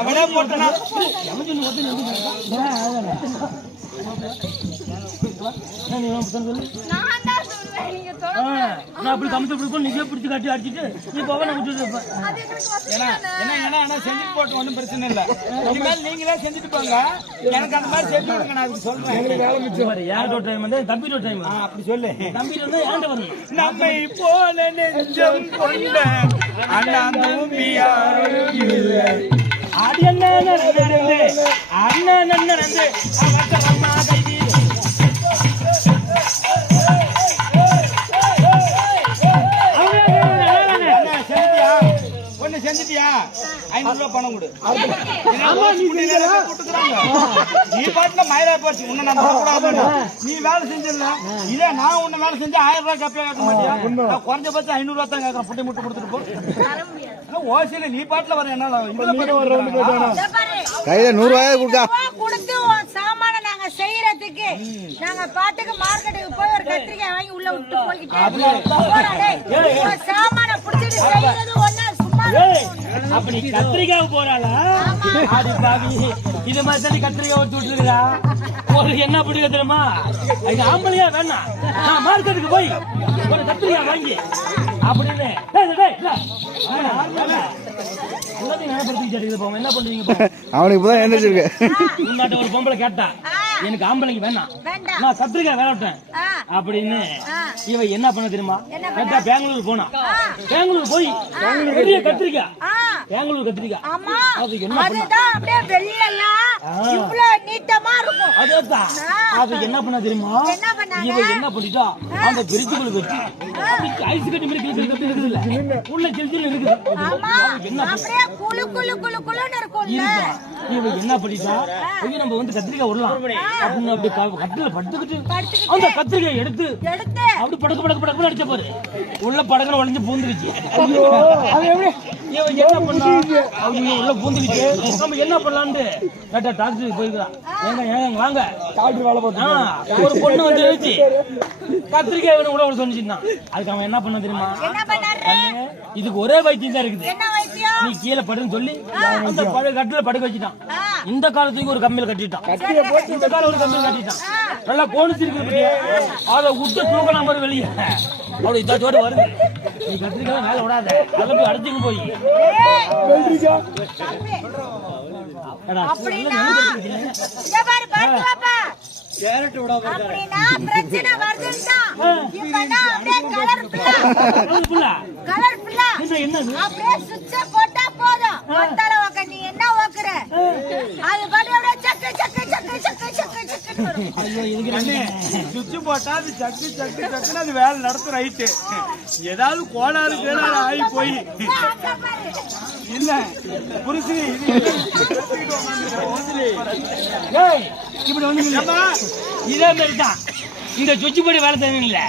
அவனே போட்டனா அப்படி கமிச்சு நீங்க பிடிச்சு கட்டி அடிச்சுட்டு நீ போக நான் விட்டுட்டு செஞ்சுட்டு போட்டு ஒன்றும் பிரச்சனை இல்லை. இனிமேல் நீங்களே செஞ்சுட்டு போங்க. எனக்கு அந்த மாதிரி செஞ்சு விடுங்க. நான் அதுக்கு சொல்றேன். யாரோட டைம் வந்து தம்பியோட டைம் அப்படி சொல்லு. தம்பி வந்து ஏன்ட வரணும். நம்மை போல நெஞ்சம் கொண்ட அண்ணா தம்பி யாரும் இல்லை. அது என்ன நடந்து அண்ணன் நடந்து அம்மா கைதி செஞ்சிட்டியா 500 ரூபாய் பணம் கொடு. நீ பாட்டுல மயிரா போச்சு. உன்னை நம்ம கூடாது. நீ வேலை செஞ்சிடல. இதே நான் உன்ன வேலை செஞ்சு 1000 ரூபாய் கப்பியா கேட்க மாட்டியா? குறைஞ்சபட்சம் 500 ரூபாய் தான் கேட்கறேன். புட்டி முட்டு கொடுத்துட்டு போ. ஓசியில நீ பாட்டுல வர என்ன கையில 100 ரூபாய் கொடுத்து சாமான நாங்க செய்யறதுக்கு நாங்க பாட்டுக்கு மார்க்கெட்டுக்கு போய் ஒரு கத்திரிக்காய் வாங்கி உள்ள விட்டு போய்கிட்டு சாமான புடிச்சிட்டு செய்யறது ஒன்னா அப்படி கத்திரிக்காய் போறாளா? அது பாவி இது மாதிரி கத்திரிக்காய் ஒட்டு விட்டுருக்கா. ஒரு என்ன பிடிக்க தெரியுமா? இது ஆம்பளையா வேணாம். நான் மார்க்கெட்டுக்கு போய் ஒரு கத்திரிக்காய் வாங்கி அப்படின்னு அவனுக்கு இப்பதான் எழுந்திருச்சிருக்கு. ஒரு பொம்பளை கேட்டா எனக்கு ஆம்பளைக்கு வேணாம், நான் கத்திரிக்காய் வேலைட்டேன் அப்படின்னு இவ என்ன பண்ண தெரியுமா? கேட்டா பெங்களூர் போனா. பெங்களூர் போய் பெரிய கத்திரிக்காய், பெங்களூர் கத்திரிக்காய் அது என்ன என்ன பண்ண தெரியுமா? இவ என்ன பண்ணிட்டா? அந்த பிரிட்ஜுக்குள்ள வச்சு ஐஸ் கட்டி மாதிரி இருக்குது இல்ல, உள்ள ஜெல்ஜில் இருக்குது. இவ என்ன பண்ணிட்டா? நம்ம வந்து கத்திரிக்காய் விடலாம் அப்படின்னு அப்படி கட்டில படுத்துக்கிட்டு அந்த கத்திரிக்காய் எடுத்து அப்படி படக்கு படக்கு படக்கு அடிச்ச பாரு, உள்ள படக்குல உடஞ்சு பூந்துருச்சு. இவன் என்ன பண்ணா? அவங்க உள்ள பூந்துக்கிட்டு நம்ம என்ன பண்ணலான்னு கேட்டா டாக்டருக்கு போயிருக்கான். ஏங்க வாங்க டாக்டர் வேலை போட்டா ஒரு பொண்ணு வந்து எழுச்சி கத்திரிக்காய் வேணும் கூட சொன்னிச்சுன்னா அதுக்கு அவன் என்ன பண்ண தெரியுமா? இதுக்கு ஒரே வைத்தியம் தான் இருக்குது, நீ கீழே படுன்னு சொல்லி அந்த கட்டில படுக்க வச்சுட்டான். இந்த காலத்துக்கு ஒரு கம்மியில கட்டிட்டான், இந்த காலம் ஒரு கம்மியில கட்டிட்டான். நல்லா கோணிச்சிருக்கு. அதை விட்டு தூக்கலாம் பாரு வெளியே. அவளை இதோட வருது. நீ கத்திரிக்காய் மேல விடாத, அதை போய் அடிச்சுக்கு போய் கேரட் விட நீ என்ன ஓக்குற அது சுவிட்ச் போட்டா அது சக்கு சக்கு சக்குன்னு அது வேலை நடத்தும். ரைட்டு, ஏதாவது கோளாறு கேளாறு ஆகி போய் இல்ல புருஷி இப்படி வந்து இதே மாதிரி தான் இந்த சுவிட்ச் போடி வேலை தெரியும் இல்ல.